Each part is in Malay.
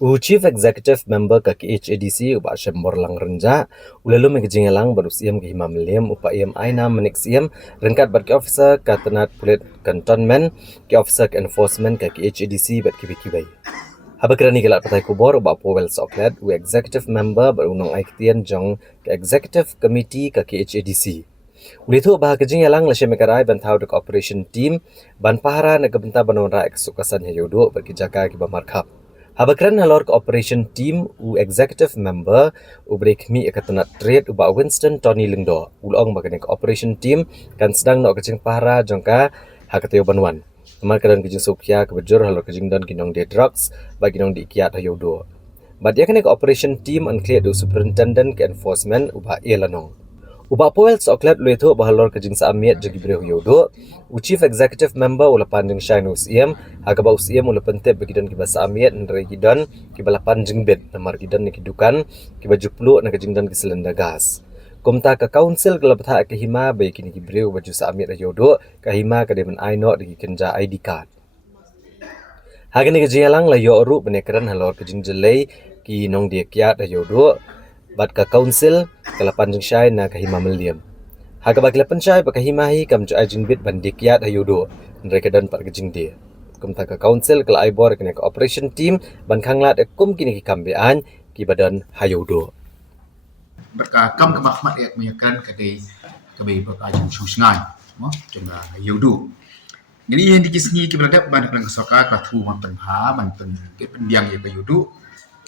Chief Executive Member ka KHADC uba Shembor lang renja ulelu megejingelang baru siam ke himam lem upa iam aina menik siam rengkat bat ke officer ka tenat pulit cantonment ke officer ke enforcement ka KHADC bat kibai. Habakrani gelat patai kubor uba powel soklet u executive member berunong aiktian jong ke executive committee ka KHADC. Ulithu bah kejingelang la shemekarai bantau dek operation team ban pahara na gebenta banonra eksukasan hayodo bagi jaga ki bamarkap. Habakran halor ke operation team u executive member u breakmi ekatanat trade u ba Winston Tony Lingdo ulong bagani ke operation team kan sedang nak kecing pahara jongka hakateo banwan. Teman kadang kejing sopia ke bejur halor kejing don kinong de drugs bagi nong di kiat hayodo. Badia kene ke operation team unclear du superintendent ke enforcement u ba elanong. Uba poel soklet luetho bahalor kejing sa amiet jagi breu yodo u chief executive member ula panding shine usiem agaba usiem ula pentep begidan kiba sa amiet ndre gidan kiba lapan jingbet namar gidan ni kidukan kiba juplu na kejing dan kiselenda gas kumta ka council gelaptha ke hima baik kini kibreu baju sa amiet yodo ka hima ka demen aino di kenja ID card hagani kejing lang la yo ru benekran halor kejing jelei ki nong dia kiat yodo bat ka council kalapan jeng syai na kahima meliam. Haga bagi lapan syai pa kahima hi kam jo ajing bit bandik yat hayudo mereka dan pat kejing dia. Kum ta ka council kala aibor kena ka operation team ban khanglat kum kini ki kambean ki badan hayudo. Berka kam ka mahmat ya menyakan kadai kabai berka ajing susngai mo jengga yudu. Jadi yang dikisni ki berada ban kelang kesoka ka thu man penha man pen pendiang ya ka yudu.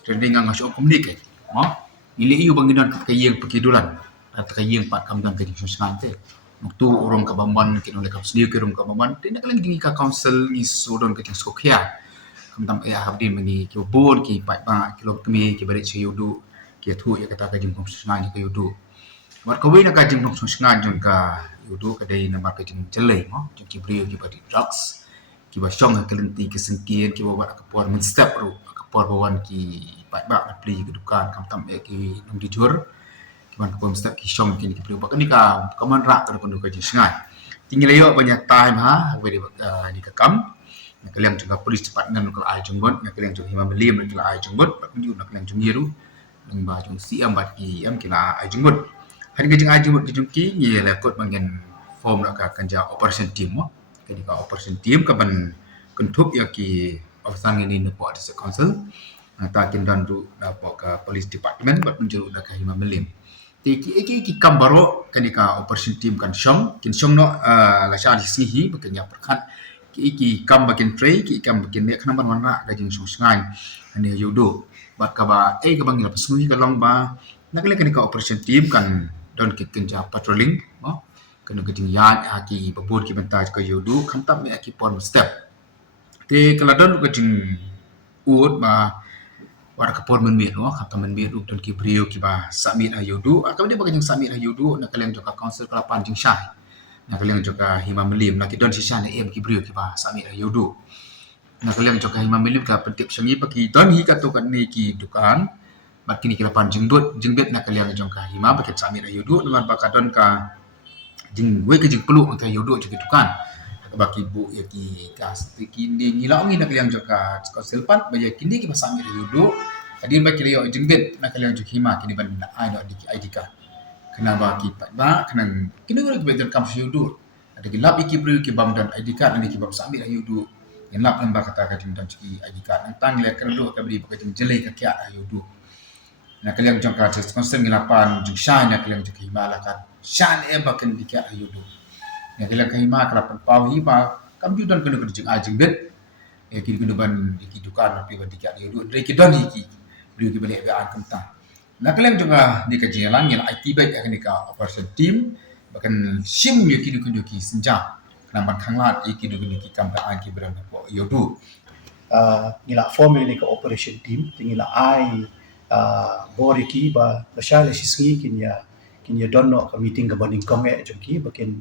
Dan dengan ngasih komunikasi mo ili iyo banginan kayeng pakidulan at kayeng pat kamdang kedi susngan te waktu orang kabamban kin oleh kap sendiri ke orang kabamban tidak lagi di ka council ni sodon kedi skokya kamdam ya habdi mani ki board ki pat ba ki lok kemi ki bari yudu ki thu ya kata kedi susngan ki yudu wat ko wena kedi susngan jong ka yudu kadai nama kedi jelai mo jong ki bri ki bari drugs ki ba syong ka lenti ki sengkien ki ba ka por mun step ru por bawan ki pat ba pli kedukan kam tam ki nong dijur kiman ko mesti ki syong ki ki ba ni ka kaman rak ka ko ka jingai tinggal yo banyak time ha we di ka kam na kalian juga polis cepat ngan ko ai junggot na kalian juga hima belim na kala ai junggot ba kunju na kalian jung yeru nang ba jung siam bat ki am kila ai junggot han ka jung ai junggot ki jung ki ni la kot bangen form na ka kanja operation team mo ka di ka operation team ka ban kuntup ya ki ofsan ini nepo ada council ta kin dan ru da ka police department bat menjuru da ka hima melim ki kambaro kanika operation team kan syong kin syong no la sha di sihi bakanya perkhan ki kam bakin tray ki kam bakin ne khana ban wana da jing susngai ane yudo bat ka ba ka bangila pasui ka long ba nakle kanika operation team kan don ki kenja patrolling mo kan ka jing yan ki babur ki bentaj ka yudo khantam me ki pon step te keladon ka jing uot ba wara kapor men mi no kata men mi don ki brio ki ba submit ayudu atau dia bagi submit ayudu na kalian joka council kelapan jing syai na kalian joka hima melim na ki don si syai em ki brio ki ba submit ayudu na kalian joka hima melim ka pentip syangi paki don hi ka to kan ni ki dukan bat kini kelapan jing bet na kalian joka hima bagi submit ayudu dengan bakadon ka jing we ke jing peluk untuk ayudu juga dukan baki bu ya ki kas kini ngilau ni nak kalian joka council pan baya kini ki pasang ni yudo tadi baki leo jengbet nak kalian joka hima kini ban nak ai nak di ID card kena baki pat ba kena kini guna ki betul kam yudo ada ki lap iki bru ki bam dan ID card ni ki bam sambil yudo yang lap lamba kata ka dan ki ID card tang le kena do ka beri baki jelai ka kia yudo nak kalian joka council ngilapanjuk shine nak kalian joka hima la kan shine e bakan di kia yudo yang kalian kahima kerapan pau hiba kam judan kena kerjeng ajeng bet kini kena ban iki dukan api ban dikat dia dua dari kidan iki beliau ki balik ga kenta nak kalian juga ni ka jalan yang IT baik akan ka operation team bahkan sim ya kini kena ki senja kenapa khanglat iki kena ki kam ka ki berang ko yodu ngila form ni ka operation team tingila ai bori ki ba bashala sisngi kinya donno ka meeting ka baning kome jongki bakin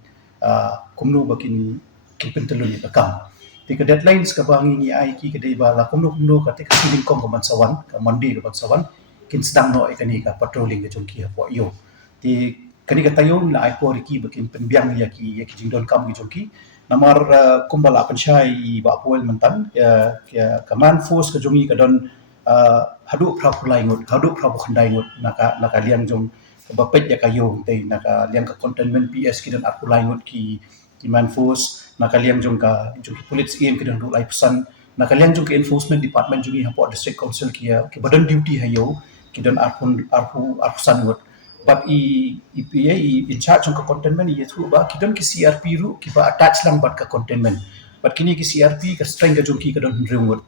kumno bakin kipen telun ni kam tika deadlines ka bangi ni ai ki kadai bala kumno ka tika siling kong ka mansawan ka mandi ka mansawan kin sedang no ikani ka patrolling ka jongki po yo ti kani ka tayo la ai por ki bakin penbiang ya ki jingdon kam ki jongki namar kumbala pensyai ba poel mentan ya command force ka jongi ka don haduk prapu laingut haduk prapu khandai ngut naka liang jong bapet ya kayo te naka liang ka containment PS kidan aku laingut ki manforce naka liang jong ka police em kidan du lai pesan naka liang jong ka enforcement department jungi hapo district council ki badan duty hayo kidan arpu san ngut but PA in charge jong ka containment ye thu ba kidan ki CRP ru ki ba attach lang bat ka containment but kini ki CRP ka strength ka jong ki kadan ngut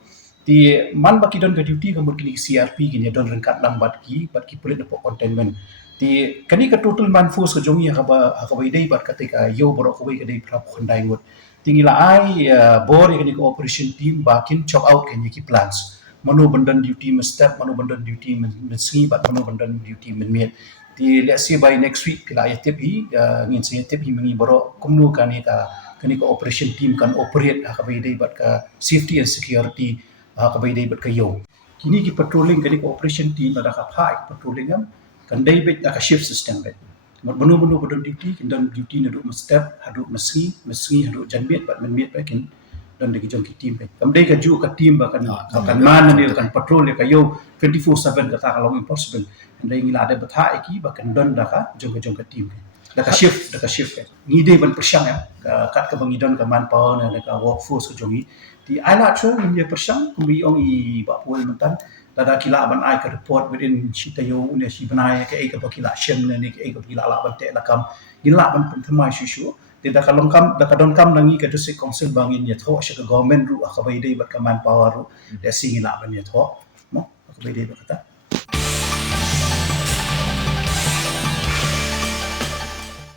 ti man baki don ka duty ka mut kini CRP kini don rengkat lambat ki bat ki pulit po containment ti kani ka total man force ka jongi ka ba dei bat ketika yo borok ko ka dei prap khandai ngut tingila ai bor kani ka operation team bakin chop out kani ki plans mano bandan duty men step mano bandan duty men singi bat mano bandan duty men miet ti let's say by next week pila ya tip hi ngin se tip hi mengi borok kumnu kani ka operation team kan operate ka dei bat ka safety and security kabai dai bat kayo kini ki patrolling kani ko operation team ada ka phai patrolling kan dai bet ka shift system bet banu bodon duty kin dan duty na do step hadu masi hadu janbet bat men met bakin dan de jong ki team bet kam dai ka ju ka team ba kan man ni kan patrol ka yo 24/7 ka ta kalau impossible dai ngila ada bathai ki ba kan dan da ka jong ka team da ka shift ni dai ban persyang ya kat ka bangidon ka manpower na ka workforce ko jongi ti ai la chua min ye persyang kumbi ong i ba puan mentan da kila ban ai ka report within shitayo ne shi banai ka ai ka kila shem ne ka ai ka kila la ban te la kam gila ban pun thamai shu ti da kalong kam da ka don kam nangi ka district council bangin ye tho shi ka government ru ka bai dei bat ka manpower ru de singi la ban ye tho no ka bai dei ba kata